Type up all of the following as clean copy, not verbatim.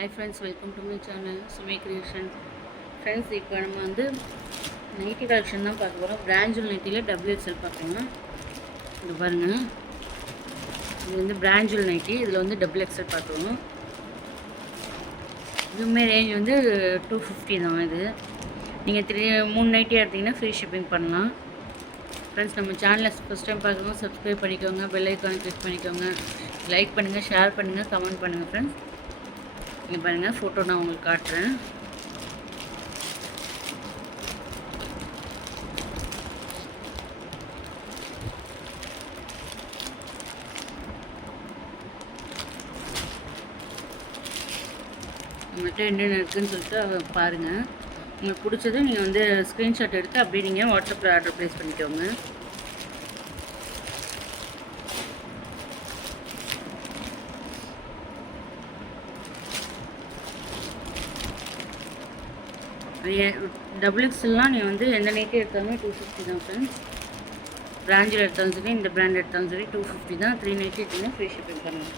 Hi friends, welcome to my channel Sumi Creation. Friends, இப்போ நம்ம வந்து நைட்டி கலெக்ஷன் தான் பார்க்க போகிறோம். பிராஞ்சல் நைட்டியில் WXL பார்க்கலாம். இது பாருங்கள், இது வந்து பிராஞ்சல் நைட்டி, இதில் வந்து WXL பார்க்குறோம். இதுவுமே ரேஞ்ச் வந்து 250 தான். இது நீங்கள் 3 நைட்டி எடுத்திங்கன்னா ஃப்ரீ ஷிப்பிங் பண்ணலாம். ஃப்ரெண்ட்ஸ், நம்ம சேனலை ஃபஸ்ட் டைம் பார்க்குறோம், சப்ஸ்கிரைப் பண்ணிக்கோங்க, பெல் ஐக்கான் கிளிக் பண்ணிக்கோங்க, லைக் பண்ணுங்கள், ஷேர் பண்ணுங்கள், கமெண்ட் பண்ணுங்கள். ஃப்ரெண்ட்ஸ், இங்கே பாருங்கள், ஃபோட்டோ நான் உங்களுக்கு காட்டுறேன். நம்மகிட்ட என்னென்ன இருக்குதுன்னு சொல்லிட்டு பாருங்கள். உங்களுக்கு பிடிச்சது நீங்கள் வந்து ஸ்க்ரீன்ஷாட் எடுத்து அப்படியே நீங்கள் வாட்ஸ்அப்பில் ஆர்டர் ப்ளேஸ் பண்ணிக்கோங்க. WXLலாம் நீங்கள் வந்து எந்த நைட்டி எடுத்தாலுமே 250 தான் ஃப்ரெண்ட்ஸ். பிராஞ்சில் எடுத்தாலும் சரி, இந்த பிராண்ட் எடுத்தாலும் சரி 250 தான். 3 நைட்டி எடுத்திங்கன்னா ஃப்ரீ ஷிப்பிங் பண்ணுங்கள்.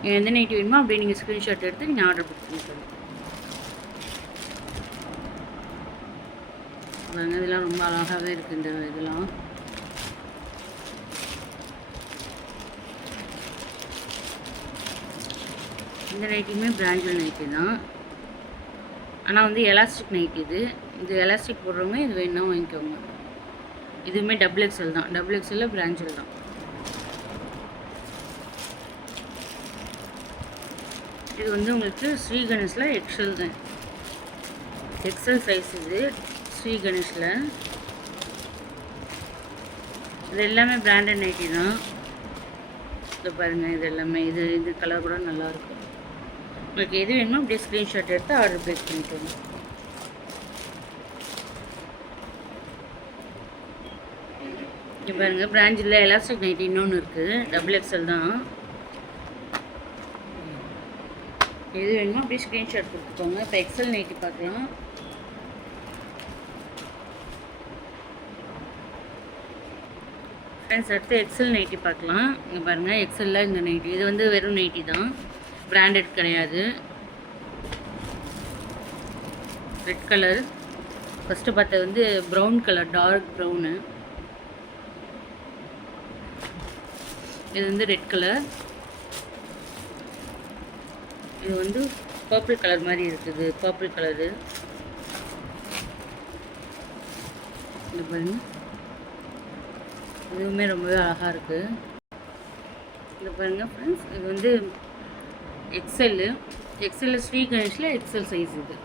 நீங்கள் எந்த நைட்டி வேணுமோ அப்படியே நீங்கள் ஸ்க்ரீன்ஷாட் எடுத்து நீங்கள் ஆர்டர் புக் பண்ணிக்கோங்க. பாருங்கள், இதெல்லாம் ரொம்ப அழகாகவே இருக்குது. இந்த இதெல்லாம் இந்த நைட்டியுமே பிராஞ்சல் நைட்டி தான். ஆனால் வந்து எலாஸ்டிக் நைட்டி இது எலாஸ்டிக் போடுறவங்க இது வேணுன்னா வாங்கிக்கோங்க. இதுவுமே WXL தான். WXL பிராஞ்சல் தான். இது வந்து உங்களுக்கு ஸ்ரீ கணேஷில் XL தான். XL சைஸ் இது ஸ்ரீ கணேஷில். இது எல்லாமே பிராண்டட் நைட்டி தான். இது பாருங்கள், இது எல்லாமே இது கலர் கூட நல்லாயிருக்கும். உங்களுக்கு எது வேணுமோ அப்படியே ஸ்க்ரீன்ஷாட் எடுத்து ஆர்டர் ப்ளேஸ் பண்ணிக்கோங்க. இங்கே பாருங்கள், பிராஞ்சில் எலாஸ்டிக் நைட்டி இன்னொன்று இருக்குது. WXL தான். எது வேணுமோ அப்படியே ஸ்க்ரீன்ஷாட் கொடுத்துக்கோங்க. இப்போ XL நைட்டி பார்க்கலாம். ஃப்ரெண்ட்ஸ், அடுத்து XL நைட்டி பார்க்கலாம். இங்கே பாருங்கள், XLல இந்த நைட்டி, இது வந்து வெறும் நைட்டி தான், பிராண்டட் கிடையாது. Red colour. ஃபஸ்ட்டு பார்த்தது வந்து ப்ரௌன் கலர், டார்க் ப்ரௌனு. இது வந்து ரெட் கலர். இது வந்து பர்பிள் கலர் மாதிரி இருக்குது, பர்பிள் கலரு. இது பாருங்கள், இதுவுமே ரொம்பவே அழகாக இருக்குது. இது பாருங்கள் ஃப்ரெண்ட்ஸ், இது வந்து XL ஸ்ரீ கணேஷில் XL சைஸ். இது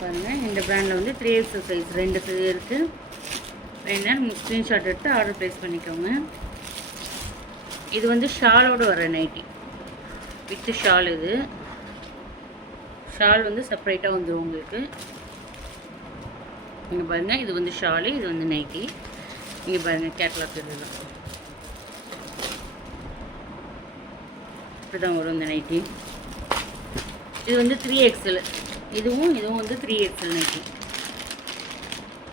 பாருங்கள், இந்த பிராண்டில் வந்து 3XL சைஸ் 2 இருக்குது. வேணா நீங்கள் ஸ்க்ரீன்ஷாட் எடுத்து ஆர்டர் ப்ளேஸ் பண்ணிக்கோங்க. இது வந்து ஷாலோடு வர நைட்டி, வித்து ஷால். இது ஷால் வந்து செப்பரேட்டாக வந்துடும் உங்களுக்கு. இங்கே பாருங்கள், இது வந்து ஷாலு, இது வந்து நைட்டி. இங்கே பாருங்கள், கேட்லாக் இதுதான். இப்படி தான் வரும் இந்த நைட்டி. இது வந்து 3XL. இதுவும் வந்து 3XL நைட்டி.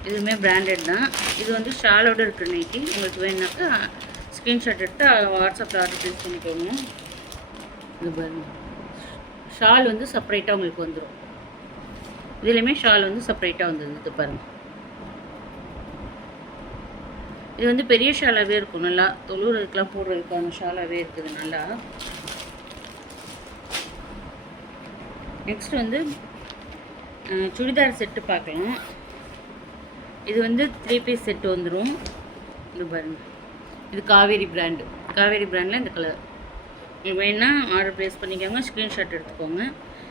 இதுவுமே பிராண்டட் தான். இது வந்து ஷாலோடு இருக்கிற நைட்டி. உங்களுக்கு வேணுனாக்கா ஸ்க்ரீன்ஷாட் எடுத்து வாட்ஸ்அப்பில் ஆர்டர் ப்ளேஸ் பண்ணிக்கோங்க. இது பாருங்கள், ஷால் வந்து செப்பரேட்டாக உங்களுக்கு வந்துடும். இதுலேயுமே ஷால் வந்து செப்பரேட்டாக வந்தது. இது பாருங்கள், இது வந்து பெரிய ஷாலாகவே இருக்கும். நல்லா தொழுறதுக்கெலாம் போடுறதுக்கான ஷாலாகவே இருக்குது நல்லா. நெக்ஸ்ட் வந்து சுடிதார் செட்டு பார்க்கலாம். இது வந்து 3 பீஸ் செட்டு வந்துடும். இது பாருங்கள், இது காவேரி பிராண்டில் இந்த கலர். உங்களுக்கு வேணுன்னா ஆர்டர் ப்ளேஸ் பண்ணிக்கோங்க, ஸ்க்ரீன்ஷாட் எடுத்துக்கோங்க.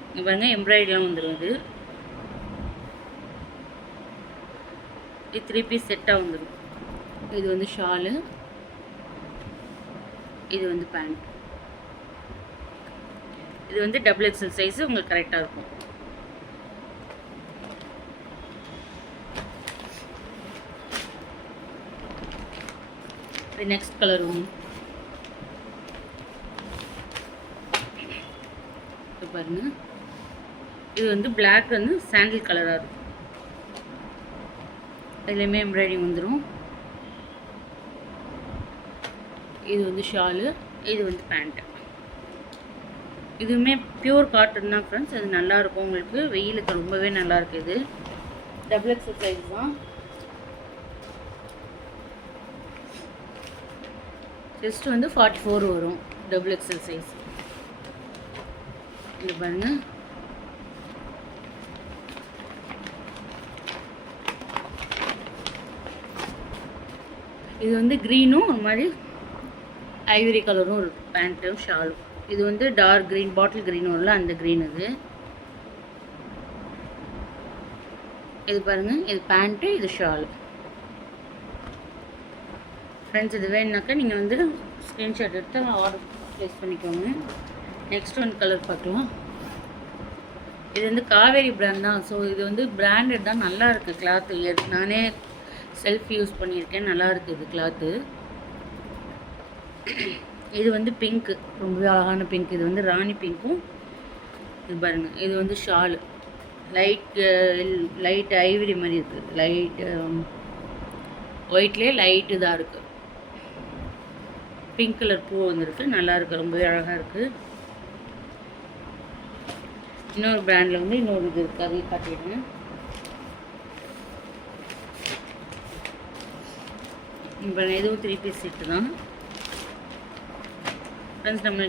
இங்கே பாருங்கள், எம்ப்ராய்டரிலாம் வந்துடும். இது 3 பீஸ் செட்டாக வந்துடும். இது வந்து ஷாலு, இது வந்து பேண்ட். இது வந்து WXL சைஸு உங்களுக்கு கரெக்டாக இருக்கும். இது நெக்ஸ்ட் கலர் ஒன்று பாருங்கள். இது வந்து பிளாக் வந்து சாண்டில் கலராக இருக்கும். இதுலேயுமே எம்ப்ராய்டிங் வந்துடும். இது வந்து ஷாலு, இது வந்து பேண்ட்டு. இதுவுமே பியூர் காட்டன் தான் ஃப்ரெண்ட்ஸ். அது நல்லாயிருக்கும் உங்களுக்கு, வெயிலுக்கு ரொம்பவே நல்லாயிருக்கு. இது டபுள் எக்ஸல் சைஸ் தான். செஸ்ட் வந்து 44 வரும், டபுள் எக்ஸல் சைஸ். இது பாருங்கள், இது வந்து க்ரீனும் ஒரு மாதிரி ஐவரி கலரும் இருக்குது பேண்ட்டும் ஷாலும். இது வந்து டார்க் க்ரீன், பாட்டில் க்ரீன் வரும்ல அந்த க்ரீன். இது பாருங்கள், இது பேண்ட்டு, இது ஷாலு. ஃப்ரெண்ட்ஸ் இது வேணுனாக்கா நீங்கள் வந்து ஸ்க்ரீன்ஷாட் எடுத்து ஆர்டர் ப்ளேஸ் பண்ணிக்கோங்க. நெக்ஸ்ட் ஒன் கலர் பார்க்கலாம். இது வந்து காவேரி பிராண்ட் தான். ஸோ இது வந்து பிராண்டட் தான், நல்லா இருக்குது கிளாத்து. நானே செல்ஃப் யூஸ் பண்ணியிருக்கேன், நல்லா இருக்குது இது கிளாத்து. இது வந்து பிங்க்கு, ரொம்பவே அழகான பிங்க். இது வந்து ராணி பிங்க்கும். இது பாருங்கள், இது வந்து ஷாலு லைட் ஐவரி மாதிரி இருக்குது. லைட் ஒயிட்லேயே லைட்டு தான் இருக்குது. பிங்க் கலர் பூ வந்துருக்கு, நல்லா இருக்குது, ரொம்பவே அழகாக இருக்குது. இன்னொரு பிராண்டில் வந்து இன்னொரு இது இருக்குது, அதையும் காட்டிடுறேன். இப்போ இதுவும் 3 பீஸ் செட்டு தான் ஃப்ரெண்ட்ஸ். நம்ம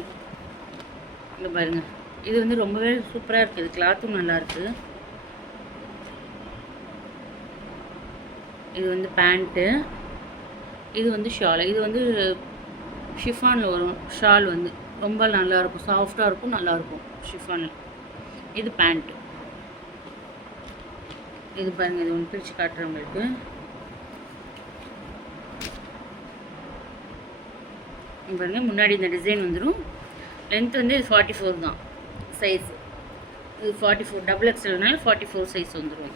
இங்கே பாருங்கள், இது வந்து ரொம்பவே சூப்பராக இருக்குது. கிளாத்தும் நல்லாயிருக்கு. இது வந்து பேண்ட்டு, இது வந்து ஷால். இது வந்து ஷிஃபானில் வரும் ஷால், வந்து ரொம்ப நல்லாயிருக்கும், சாஃப்டாக இருக்கும், நல்லாயிருக்கும் ஷிஃபானில். இது பேண்ட்டு. இது பாருங்கள், இது ஒன்று பிரித்து காட்டுறவங்களுக்கு. பாருங்கள், முன்னாடி இந்த டிசைன் வந்துடும். லென்த் வந்து இது 44 தான் சைஸ். இது 44 டபுள் எக்ஸ்எல்னால 44 சைஸ் வந்துடும்.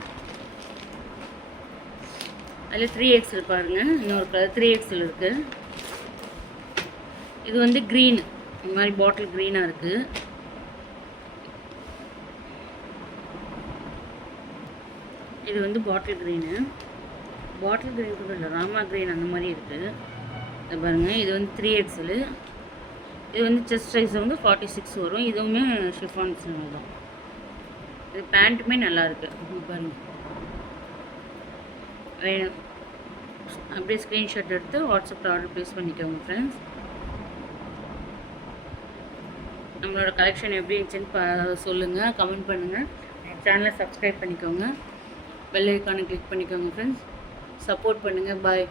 அதில் 3XL பாருங்கள், இன்னொரு கலர் 3XL இருக்குது. இது வந்து க்ரீன், இந்த மாதிரி பாட்டில் க்ரீனாக இருக்குது. இது வந்து பாட்டில் க்ரீனு, பாட்டில் க்ரீன் கூட இல்லை, ராமா க்ரீன் அந்த மாதிரி இருக்குது. இதை பாருங்கள், இது வந்து 3XL. இது வந்து செஸ்ட் சைஸ் வந்து 46 வரும். இதுவுமே ஷிஃபான்ஸ் தான். இது பேண்ட்டுமே நல்லாயிருக்கு பாருங்கள். அப்படியே ஸ்க்ரீன்ஷாட் எடுத்து வாட்ஸ்அப்பில் ஆர்டர் ப்ளேஸ் பண்ணிக்கோங்க ஃப்ரெண்ட்ஸ். நம்மளோட கலெக்ஷன் எப்படி இருந்துச்சுன்னு சொல்லுங்கள், கமெண்ட் பண்ணுங்கள். சேனலை சப்ஸ்கிரைப் பண்ணிக்கோங்க, பெல் ஐக்கானை கிளிக் பண்ணிக்கோங்க ஃப்ரெண்ட்ஸ். சப்போர்ட் பண்ணுங்கள். பாய்.